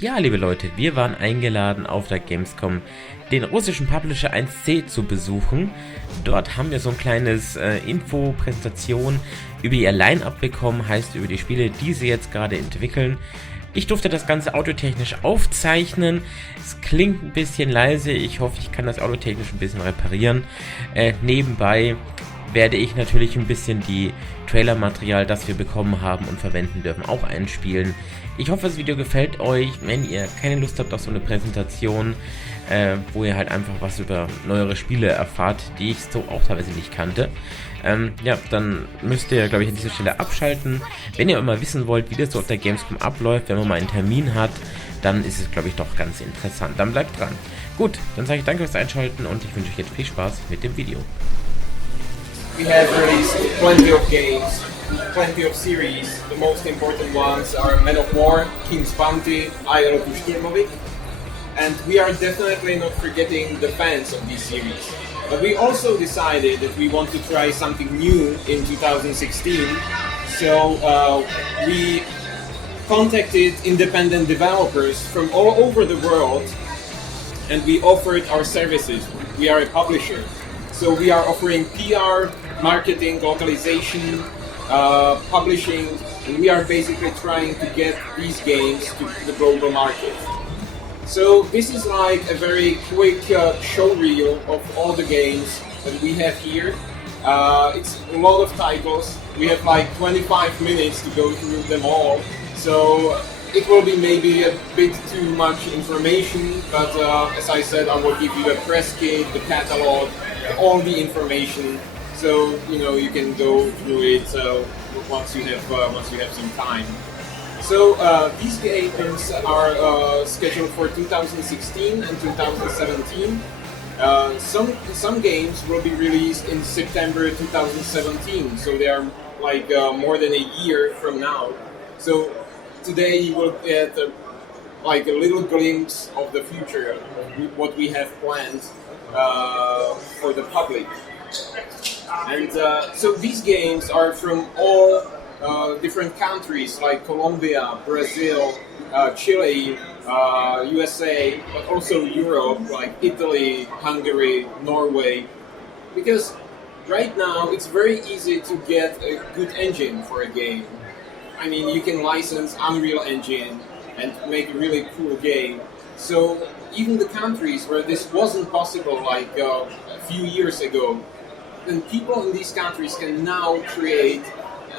Ja, liebe Leute, wir waren eingeladen auf der Gamescom den russischen Publisher 1C zu besuchen. Dort haben wir so ein kleines Info-Präsentation über ihr Line-Up bekommen, heißt über die Spiele, die sie jetzt gerade entwickeln. Ich durfte das Ganze audiotechnisch aufzeichnen. Es klingt ein bisschen leise, ich hoffe, ich kann das audiotechnisch ein bisschen reparieren. Nebenbei werde ich natürlich ein bisschen die Trailer-Material, das wir bekommen haben und verwenden dürfen, auch einspielen. Ich hoffe, das Video gefällt euch. Wenn ihr keine Lust habt auf so eine Präsentation, wo ihr halt einfach was über neuere Spiele erfahrt, die ich so auch teilweise nicht kannte, ja, dann müsst ihr, glaube ich, an dieser Stelle abschalten. Wenn ihr immer wissen wollt, wie das so auf der Gamescom abläuft, wenn man mal einen Termin hat, dann ist es, glaube ich, doch ganz interessant. Dann bleibt dran. Gut, dann sage ich danke fürs Einschalten und ich wünsche euch jetzt viel Spaß mit dem Video. We have released plenty of games, plenty of series. The most important ones are Men of War, King's Bounty, Sturmovik, and we are definitely not forgetting the fans of these series. But we also decided that we want to try something new in 2016, so we contacted independent developers from all over the world and we offered our services. We are a publisher, so we are offering PR, marketing, localization, publishing, and we are basically trying to get these games to the global market. So this is like a very quick show reel of all the games that we have here. It's a lot of titles. We have like 25 minutes to go through them all, so it will be maybe a bit too much information, but as I said, I will give you the press kit, the catalog, all the information, so you can go through it once you have some time. So these games are scheduled for 2016 and 2017. Some games will be released in September 2017, so they are like more than a year from now. So today you will get like a little glimpse of the future, what we have planned for the public. And so these games are from all different countries like Colombia, Brazil, Chile, USA, but also Europe, like Italy, Hungary, Norway. Because right now it's very easy to get a good engine for a game. I mean, you can license Unreal Engine and make a really cool game. So even the countries where this wasn't possible like a few years ago, then people in these countries can now create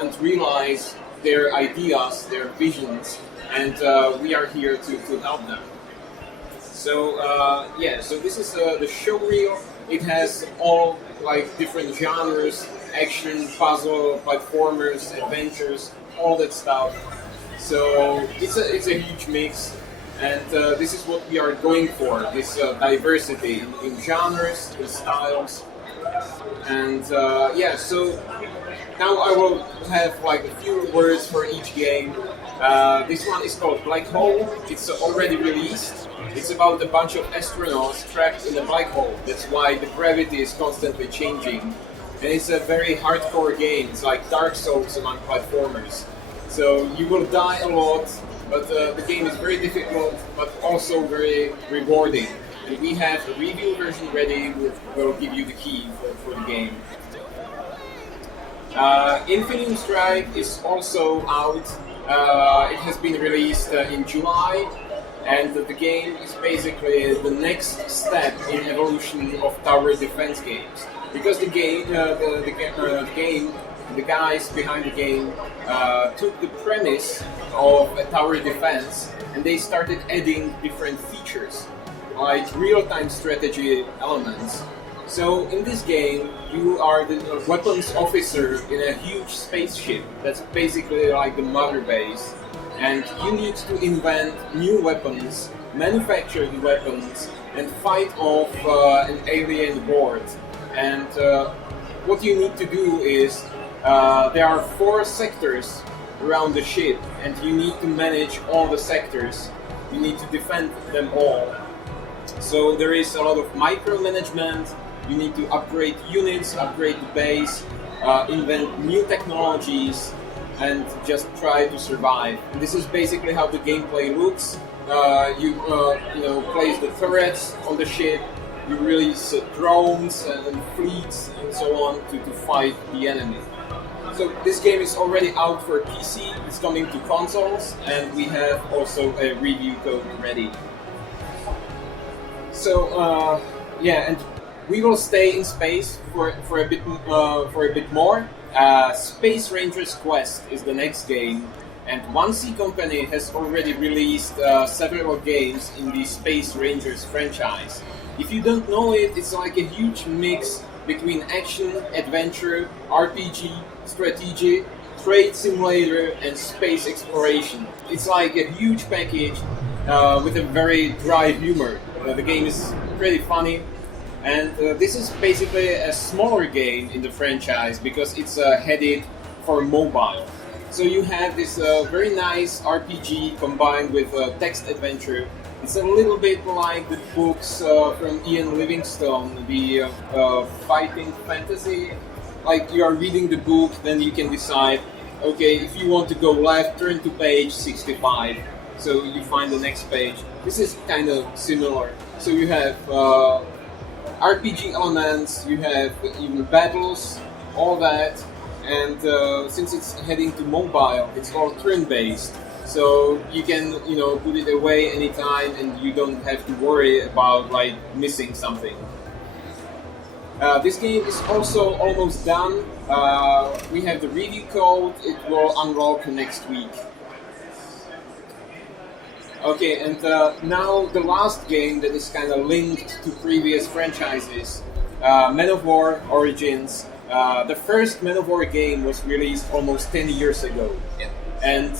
and realize their ideas, their visions, and we are here to help them. So so this is the show reel. It has all like different genres: action, puzzle, platformers, adventures, all that stuff. So it's a huge mix, and this is what we are going for: this diversity in genres, in styles, and so. Now I will have like a few words for each game. This one is called Black Hole. It's already released. It's about a bunch of astronauts trapped in a black hole. That's why the gravity is constantly changing. And it's a very hardcore game. It's like Dark Souls among platformers. So you will die a lot, but the game is very difficult, but also very rewarding. And we have a review version ready, which will give you the key for the game. Infinite Strike is also out. It has been released in July, and the game is basically the next step in evolution of tower defense games. Because the guys behind the game took the premise of a tower defense and they started adding different features, like real-time strategy elements. So in this game, you are the weapons officer in a huge spaceship that's basically like the mother base, and you need to invent new weapons, manufacture the weapons, and fight off an alien horde. And what you need to do is there are 4 sectors around the ship, and you need to manage all the sectors. You need to defend them all. So there is a lot of micromanagement. You need to upgrade units, upgrade the base, invent new technologies, and just try to survive. And this is basically how the gameplay looks. You place the turrets on the ship. You release drones and fleets and so on to fight the enemy. So this game is already out for PC, it's coming to consoles, and we have also a review code ready. So and we will stay in space for a bit more. Space Rangers Quest is the next game, and 1C Company has already released several games in the Space Rangers franchise. If you don't know it, it's like a huge mix between action, adventure, RPG, strategy, trade simulator, and space exploration. It's like a huge package with a very dry humor. The game is pretty funny, and this is basically a smaller game in the franchise because it's headed for mobile. So you have this very nice RPG combined with text adventure. It's a little bit like the books from Ian Livingstone, the fighting fantasy. Like you are reading the book, then you can decide, okay, if you want to go left, turn to page 65. So you find the next page. This is kind of similar. So you have RPG elements, you have even battles, all that. And since it's heading to mobile, it's all turn-based. So you can, put it away anytime, and you don't have to worry about like missing something. This game is also almost done. We have the review code. It will unlock next week. Okay, and now the last game that is kind of linked to previous franchises, Man of War Origins. The first Man of War game was released almost 10 years ago. Yeah. And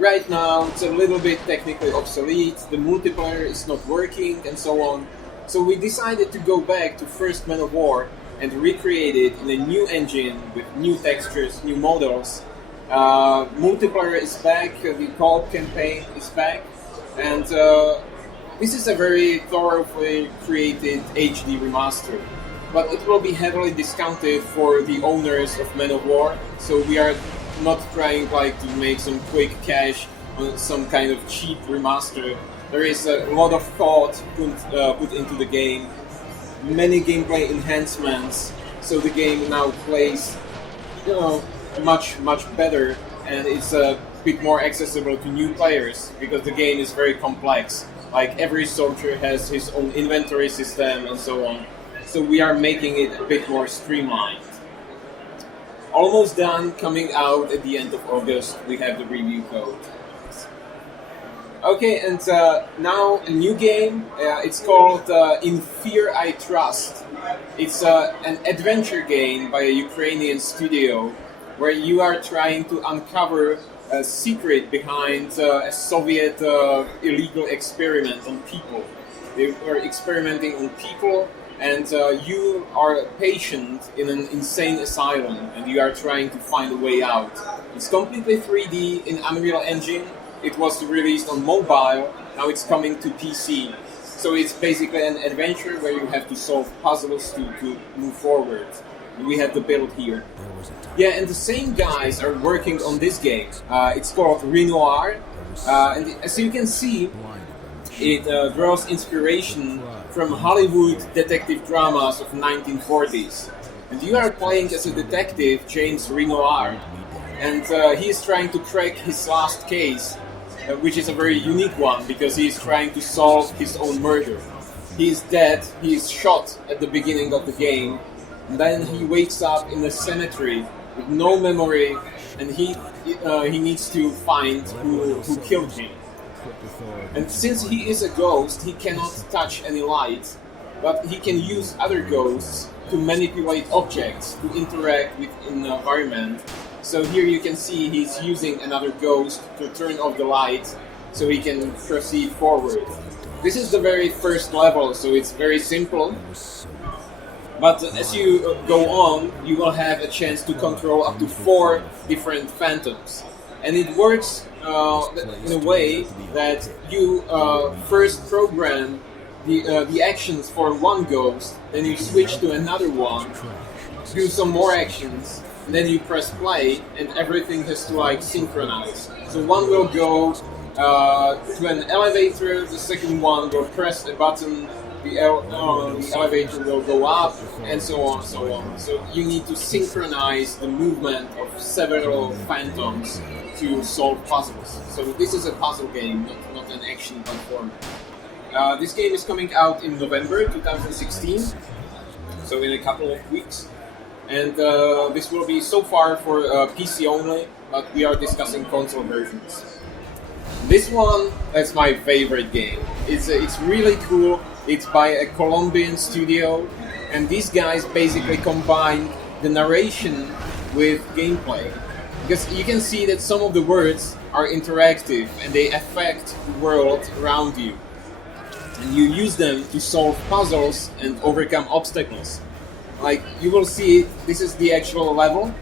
right now it's a little bit technically obsolete, the multiplayer is not working and so on. So we decided to go back to first Man of War and recreate it in a new engine with new textures, new models. Multiplayer is back, the co-op campaign is back, and this is a very thoroughly created HD remaster. But it will be heavily discounted for the owners of Man of War, so we are not trying to make some quick cash on some kind of cheap remaster. There is a lot of thought put into the game, many gameplay enhancements, so the game now plays much better, and it's a bit more accessible to new players because the game is very complex. Like every soldier has his own inventory system and so on. So we are making it a bit more streamlined. Almost done, coming out at the end of August. We have the review code. Okay, and now a new game. It's called In Fear I Trust. It's an adventure game by a Ukrainian studio where you are trying to uncover a secret behind a Soviet illegal experiment on people. They were experimenting on people, and you are a patient in an insane asylum, and you are trying to find a way out. It's completely 3D in Unreal Engine. It was released on mobile, now it's coming to PC. So it's basically an adventure where you have to solve puzzles to move forward. We have the build here. Yeah, and the same guys are working on this game. It's called Renoir, and as you can see, it draws inspiration from Hollywood detective dramas of 1940s. And you are playing as a detective, James Renoir, and he is trying to crack his last case, which is a very unique one because he is trying to solve his own murder. He is dead, he is shot at the beginning of the game, and then he wakes up in a cemetery with no memory, and he needs to find who killed him. And since he is a ghost, he cannot touch any light, but he can use other ghosts to manipulate objects, to interact with an environment. So here you can see he's using another ghost to turn off the light so he can proceed forward. This is the very first level, so it's very simple. But as you go on, you will have a chance to control up to 4 different phantoms. And it works in a way that you first program the actions for one ghost, then you switch to another one, do some more actions, and then you press play, and everything has to synchronize. So one will go to an elevator. The second one will press a button, the elevator will go up, and so on, so on. So you need to synchronize the movement of several phantoms to solve puzzles. So this is a puzzle game, not an action platform. This game is coming out in November 2016, so in a couple of weeks. And this will be so far for PC only, but we are discussing console versions. This one, that's my favorite game. It's really cool. It's by a Colombian studio, and these guys basically combine the narration with gameplay. Because you can see that some of the words are interactive and they affect the world around you. And you use them to solve puzzles and overcome obstacles. Like, you will see, this is the actual level,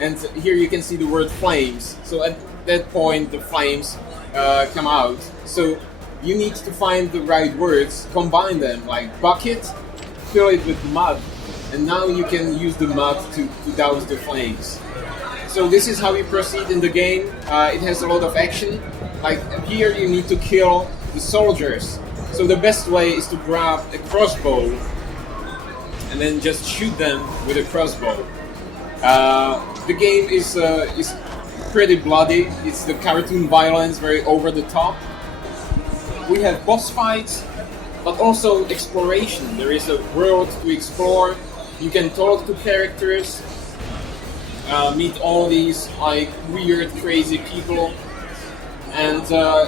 and here you can see the word flames. So at that point the flames come out. So you need to find the right words, combine them, like bucket, fill it with mud, and now you can use the mud to douse the flames. So this is how you proceed in the game. It has a lot of action. Like here you need to kill the soldiers. So the best way is to grab a crossbow and then just shoot them with a crossbow. The game is pretty bloody. It's the cartoon violence, very over the top. We have boss fights, but also exploration. There is a world to explore. You can talk to characters, meet all these like weird, crazy people. And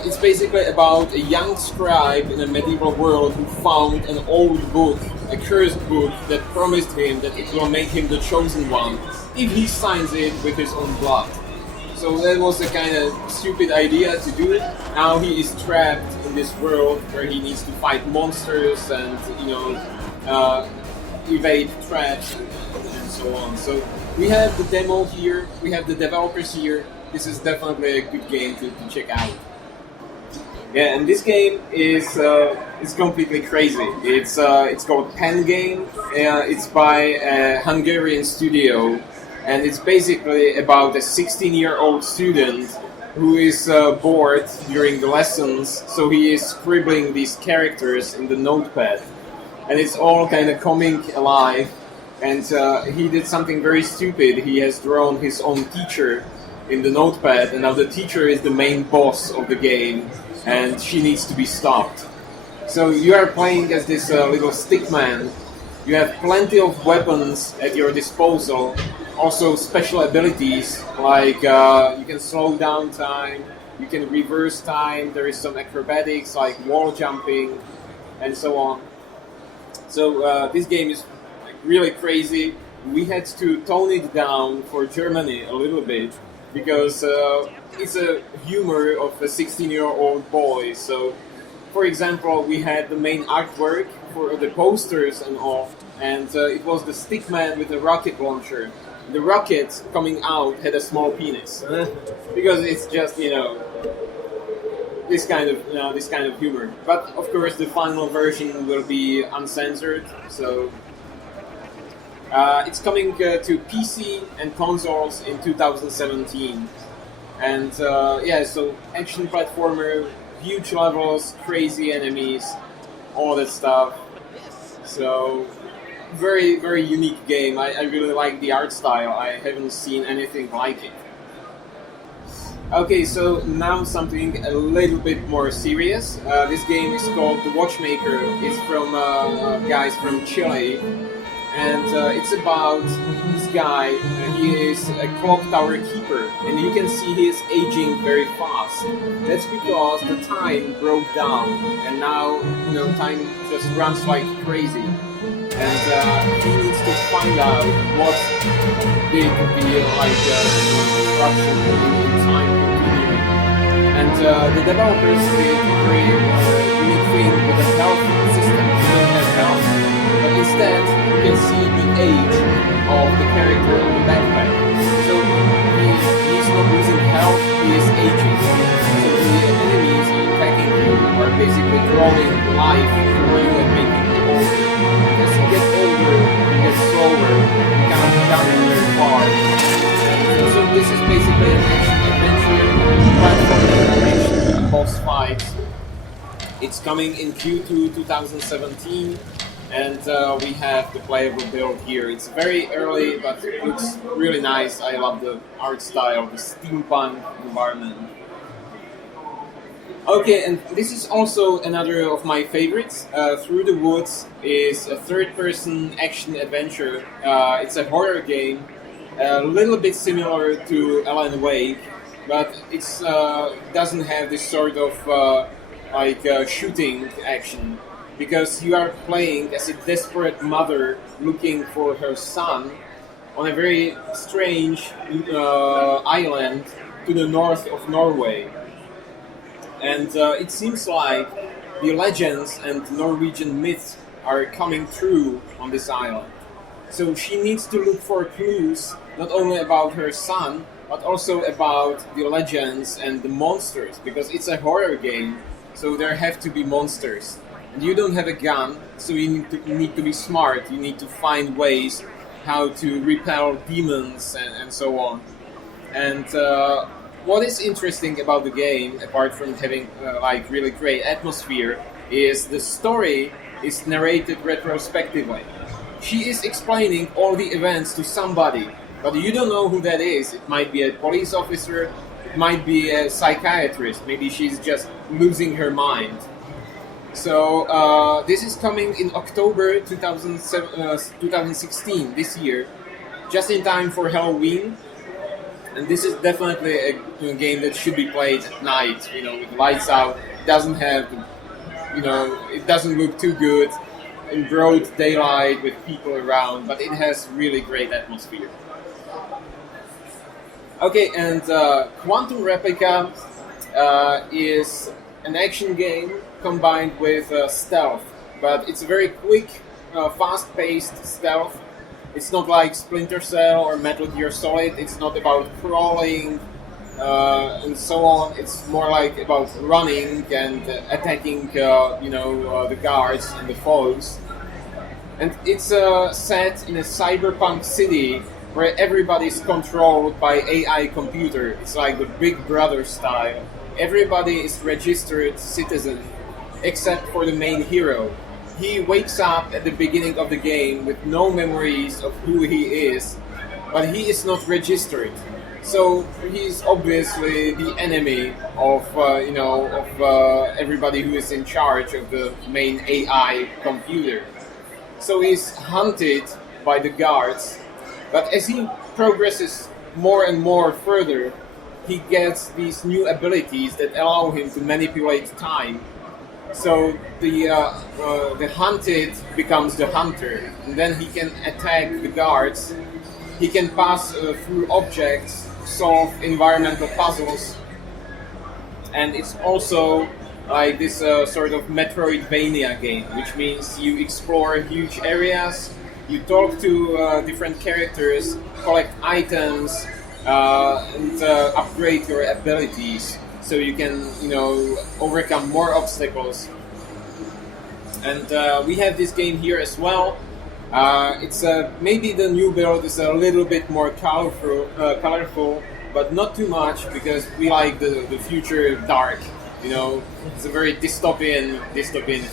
it's basically about a young scribe in a medieval world who found an old book, a cursed book that promised him that it will make him the chosen one if he signs it with his own blood. So that was a kind of stupid idea to do. Now he is trapped in this world where he needs to fight monsters and, evade traps and so on. So we have the demo here, we have the developers here. This is definitely a good game to check out. Yeah, and this game is completely crazy. It's called Pen Game. It's by a Hungarian studio, and it's basically about a 16-year-old student who is bored during the lessons, so he is scribbling these characters in the notepad, and it's all kind of coming alive. And he did something very stupid. He has drawn his own teacher in the notepad, and now the teacher is the main boss of the game, and she needs to be stopped. So you are playing as this little stickman. You have plenty of weapons at your disposal, also special abilities, like you can slow down time, you can reverse time, there is some acrobatics like wall jumping, and so on. So this game is really crazy. We had to tone it down for Germany a little bit, because it's a humor of a 16-year-old boy. So, for example, we had the main artwork for the posters and all, and it was the stickman with the rocket launcher. The rocket coming out had a small penis, because it's just this kind of humor. But of course, the final version will be uncensored. So. It's coming to PC and consoles in 2017, and so action platformer, huge levels, crazy enemies, all that stuff. So very, very unique game. I really like the art style. I haven't seen anything like it. Okay, so now something a little bit more serious. This game is called The Watchmaker. It's from guys from Chile. And it's about this guy. He is a clock tower keeper, and you can see he is aging very fast. That's because the time broke down, and now time just runs like crazy. And he needs to find out what did the disruption in time continue. And the developers did a very unique thing with the health system. He doesn't have health, but instead you can see the age of the character on the backpack. So he's not losing health, he is aging. So the enemies attacking him are basically drawing life from you and making you older. As you get older, you get slower, you cannot come very far. So this is basically an action adventure, platforming, action, boss It's coming in Q2 2017, and we have the playable build here. It's very early, but it looks really nice. I love the art style, the steampunk environment. Okay, and this is also another of my favorites. Through the Woods is a third-person action-adventure. It's a horror game, a little bit similar to Alan Wake, but it doesn't have this sort of shooting action, because you are playing as a desperate mother looking for her son on a very strange island to the north of Norway. And it seems like the legends and Norwegian myths are coming true on this island. So she needs to look for clues not only about her son, but also about the legends and the monsters, because it's a horror game, so there have to be monsters. And you don't have a gun, so you need to be smart. You need to find ways how to repel demons and so on. And what is interesting about the game, apart from having really great atmosphere, is the story is narrated retrospectively. She is explaining all the events to somebody, but you don't know who that is. It might be a police officer, it might be a psychiatrist, maybe she's just losing her mind. So this is coming in October 2016, this year, just in time for Halloween. And this is definitely a game that should be played at night, with lights out. It doesn't have, it doesn't look too good in broad daylight with people around, but it has really great atmosphere. Okay, and Quantum Replica is an action game combined with stealth, but it's a very quick, fast-paced stealth. It's not like Splinter Cell or Metal Gear Solid. It's not about crawling and so on. It's more like about running and attacking, the guards and the foes. And it's set in a cyberpunk city where everybody's controlled by AI computer. It's like the Big Brother style. Everybody is registered citizen, except for the main hero. He wakes up at the beginning of the game with no memories of who he is, but he is not registered. So he's obviously the enemy of everybody who is in charge of the main AI computer. So he's hunted by the guards, but as he progresses more and more further, he gets these new abilities that allow him to manipulate time. So the hunted becomes the hunter, and then he can attack the guards. He can pass through objects, solve environmental puzzles, and it's also like this sort of Metroidvania game, which means you explore huge areas, you talk to different characters, collect items, and upgrade your abilities, so you can, overcome more obstacles. And we have this game here as well. It's maybe the new build is a little bit more colorful, but not too much, because we like the future dark. It's a very dystopian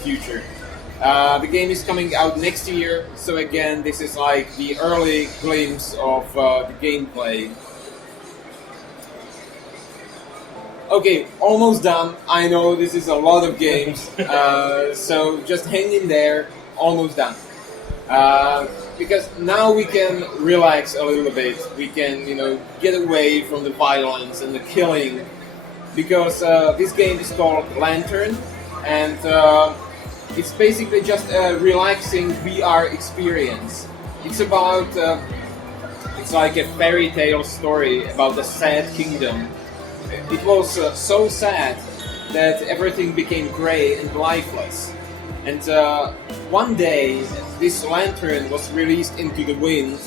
future. The game is coming out next year, so again, this is like the early glimpse of the gameplay. Okay, almost done. I know this is a lot of games, so just hang in there. Almost done. Because now we can relax a little bit. We can, get away from the violence and the killing. Because this game is called Lantern, and it's basically just a relaxing VR experience. It's about, it's like a fairy tale story about a sad kingdom. It was so sad that everything became grey and lifeless. And one day, this lantern was released into the wind,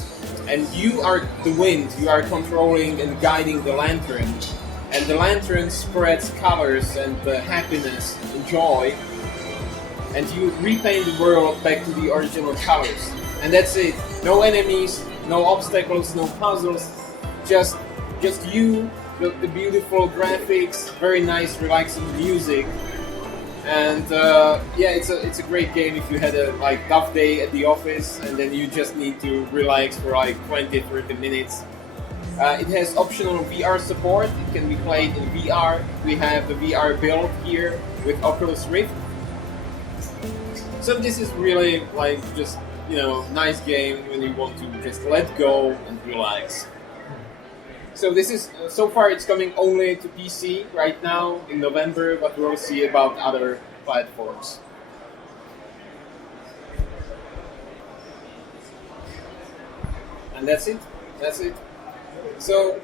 and you are the wind. You are controlling and guiding the lantern. And the lantern spreads colors and happiness and joy. And you repaint the world back to the original colors. And that's it. No enemies, no obstacles, no puzzles. Just you, the beautiful graphics, very nice relaxing music. And yeah, it's a great game if you had a tough day at the office and then you just need to relax for 20-30 minutes. It has optional VR support. It can be played in VR. We have the VR build here with Oculus Rift. So this is really just nice game when you want to just let go and relax. So this is so far it's coming only to PC right now in November, but we'll see about other platforms. And that's it. So